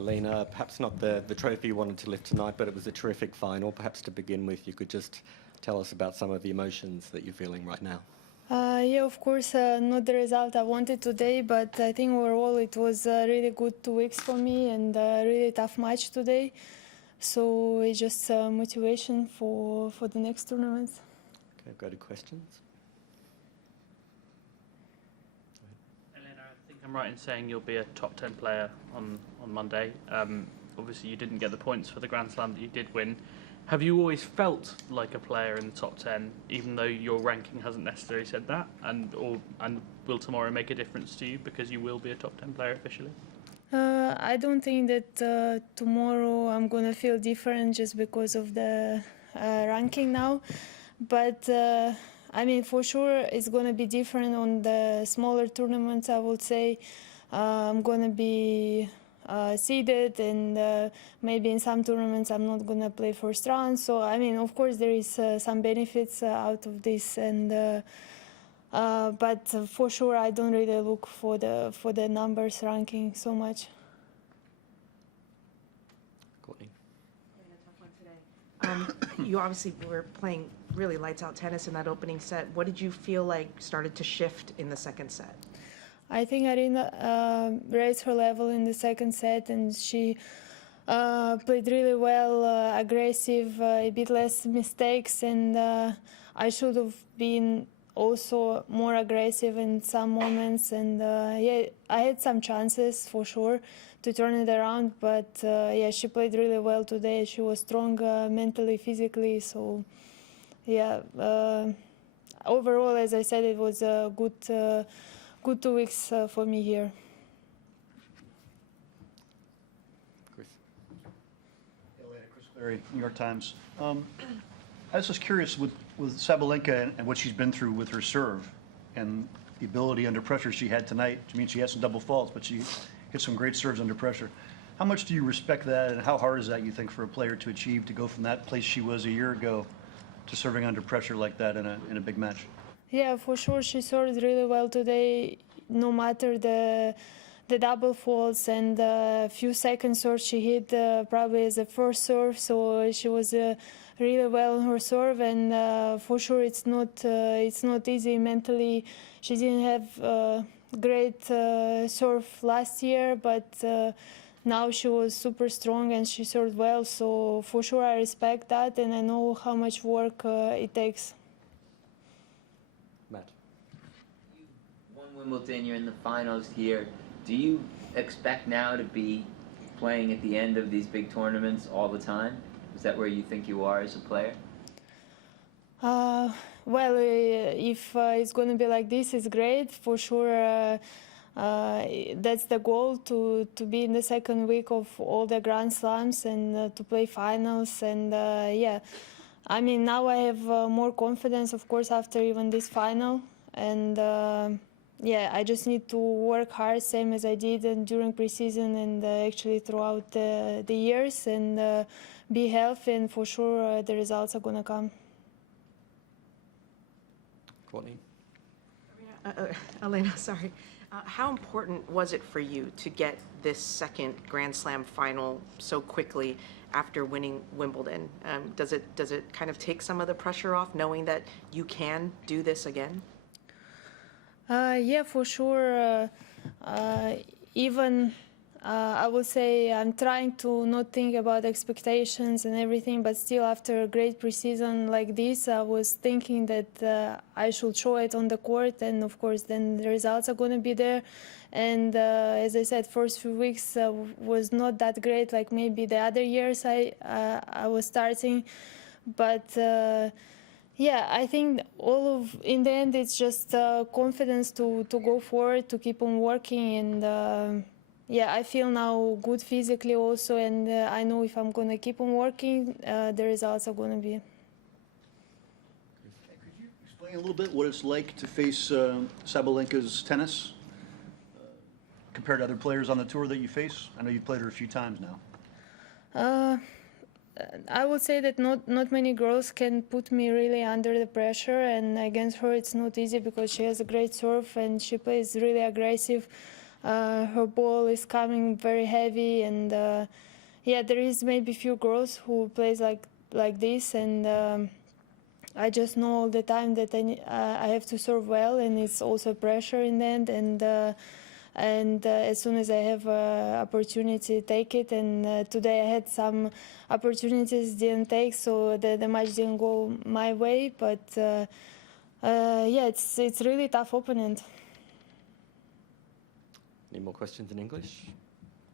Alina, perhaps not the trophy you wanted to lift tonight, but it was a terrific final. Perhaps to begin with, you could just tell us about some of the emotions that you're feeling right now. Yeah, of course, not the result I wanted today, but I think overall it was really good 2 weeks for me and a really tough match today. So it's just motivation for the next tournaments. Okay, go to questions. Elena, I think I'm right in saying you'll be a top 10 player on Monday. Obviously, you didn't get the points for the Grand Slam that you did win. Have you always felt like a player in the top 10, even though your ranking hasn't necessarily said that? And will tomorrow make a difference to you because you will be a top 10 player officially? I don't think that tomorrow I'm going to feel different just because of the ranking now. But I mean, for sure, it's going to be different on the smaller tournaments, I would say. I'm going to be seeded, and maybe in some tournaments I'm not going to play first round. So, I mean, of course, there is some benefits out of this. And but for sure, I don't really look for the numbers ranking so much. Courtney. You obviously were playing really lights out tennis in that opening set. What did you feel like started to shift in the second set? I think Arina raised her level in the second set, and she played really well, aggressive, a bit less mistakes, and I should have been also more aggressive in some moments. And yeah, I had some chances for sure to turn it around, but yeah, she played really well today. She was strong mentally, physically, so yeah. Overall, as I said, it was a good 2 weeks for me here. Chris. Elena, Chris Clary, New York Times. I was just curious with Sabalenka and what she's been through with her serve and the ability under pressure she had tonight. I mean, she had some double faults, but she hit some great serves under pressure. How much do you respect that, and how hard is that, you think, for a player to achieve, to go from that place she was a year ago to serving under pressure like that in a big match? Yeah, for sure, she served really well today, no matter the double faults and a few second serves she hit probably as a first serve, so she was really well on her serve, and for sure it's not easy mentally. She didn't have great serve last year, but now she was super strong and she served well, so for sure I respect that, and I know how much work it takes. Matt. You won Wimbledon, you're in the finals here. Do you expect now to be playing at the end of these big tournaments all the time? Is that where you think you are as a player? Well, if it's going to be like this, it's great. For sure, that's the goal, to be in the second week of all the Grand Slams and to play finals. And yeah, I mean, now I have more confidence, of course, after even this final. And yeah, I just need to work hard, same as I did during preseason and actually throughout the years, and be healthy, and for sure the results are going to come. Courtney. Elena, sorry. How important was it for you to get this second Grand Slam final so quickly after winning Wimbledon? Does it kind of take some of the pressure off, knowing that you can do this again? Yeah, for sure. Even I would say I'm trying to not think about expectations and everything, but still, after a great preseason like this, I was thinking that I should show it on the court, and of course then the results are going to be there. And as I said, first few weeks was not that great like maybe the other years I was starting, but yeah, I think in the end it's just confidence to go forward, to keep on working, and yeah, I feel now good physically also, and I know if I'm going to keep on working, the results are going to be. Could you explain a little bit what it's like to face Sabalenka's tennis compared to other players on the tour that you face? I know you've played her a few times now. I would say that not many girls can put me really under the pressure, and against her it's not easy because she has a great serve and she plays really aggressive. her ball is coming very heavy, and yeah, there is maybe few girls who plays like this, and I just know all the time that I have to serve well, and it's also pressure in the end, and as soon as I have opportunity, take it. And today I had some opportunities, didn't take, so the match didn't go my way. But yeah, it's really tough opponent. Any more questions in English?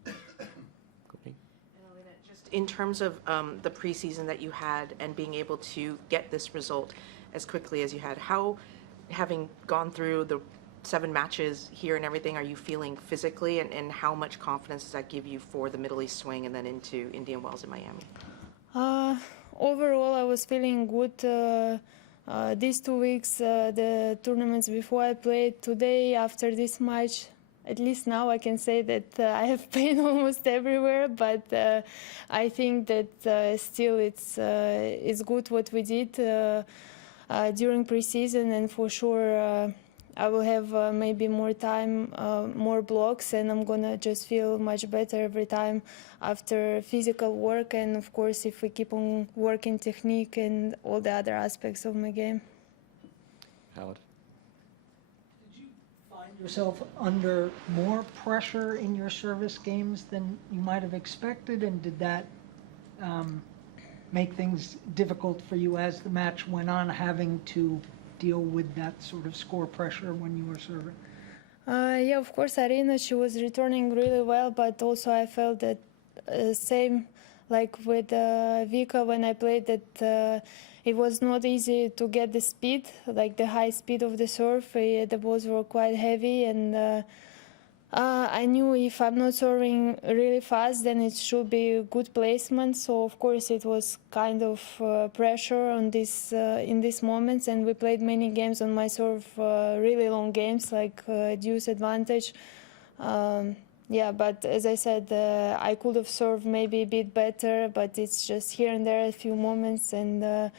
Courtney? And Elena, just in terms of the preseason that you had and being able to get this result as quickly as you had, how, having gone through the 7 matches here and everything, are you feeling physically, and how much confidence does that give you for the Middle East swing and then into Indian Wells and Miami? Overall, I was feeling good these 2 weeks, the tournaments before I played. Today, after this match, at least now I can say that I have pain almost everywhere, but I think that still it's good what we did during preseason, and for sure I will have maybe more time, more blocks, and I'm gonna just feel much better every time after physical work, and of course if we keep on working technique and all the other aspects of my game. Howard? Yourself under more pressure in your service games than you might have expected, and did that make things difficult for you as the match went on, having to deal with that sort of score pressure when you were serving? Yeah, of course, Arina, she was returning really well, but also I felt that same like with Vika when I played, that it was not easy to get the speed, like the high speed of the serve. The balls were quite heavy, and I knew if I'm not serving really fast, then it should be good placement. So of course it was kind of pressure on this in these moments, and we played many games on my serve, really long games, like deuce advantage. Yeah, but as I said, I could have served maybe a bit better, but it's just here and there a few moments, and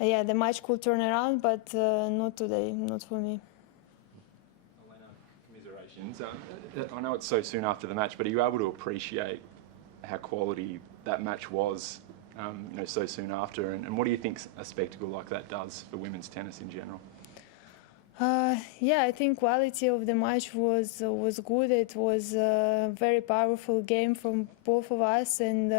yeah, the match could turn around, but not today, not for me. Commiserations. I know it's so soon after the match, but are you able to appreciate how quality that match was, so soon after, and what do you think a spectacle like that does for women's tennis in general? Yeah, I think quality of the match was good. It was a very powerful game from both of us, and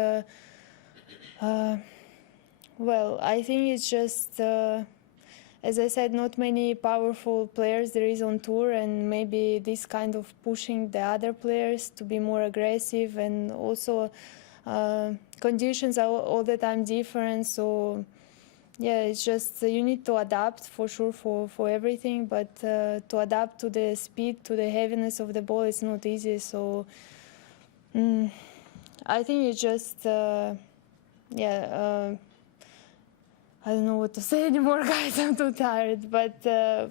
well, I think it's just, as I said, not many powerful players there is on tour, and maybe this kind of pushing the other players to be more aggressive, and also conditions are all the time different, so yeah, it's just you need to adapt for sure for everything, but to adapt to the speed, to the heaviness of the ball, it's not easy. So I think it's just yeah. I don't know what to say anymore, guys. I'm too tired, but I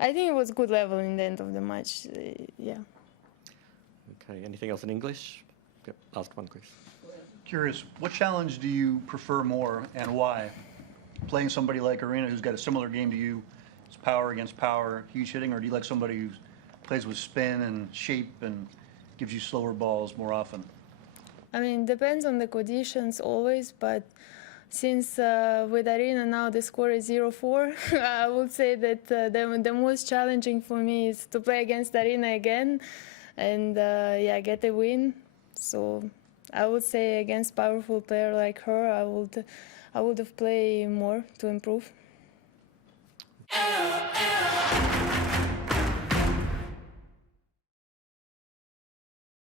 think it was good level in the end of the match. Yeah. Okay. Anything else in English? Yep. Last one, Chris. Curious, what challenge do you prefer more, and why? Playing somebody like Arina, who's got a similar game to you, it's power against power, huge hitting, or do you like somebody who plays with spin and shape and gives you slower balls more often? I mean, depends on the conditions always, but since with Arina now the score is 0-4, I would say that the most challenging for me is to play against Arina again and yeah, get a win. So I would say against powerful player like her, I would have played more to improve.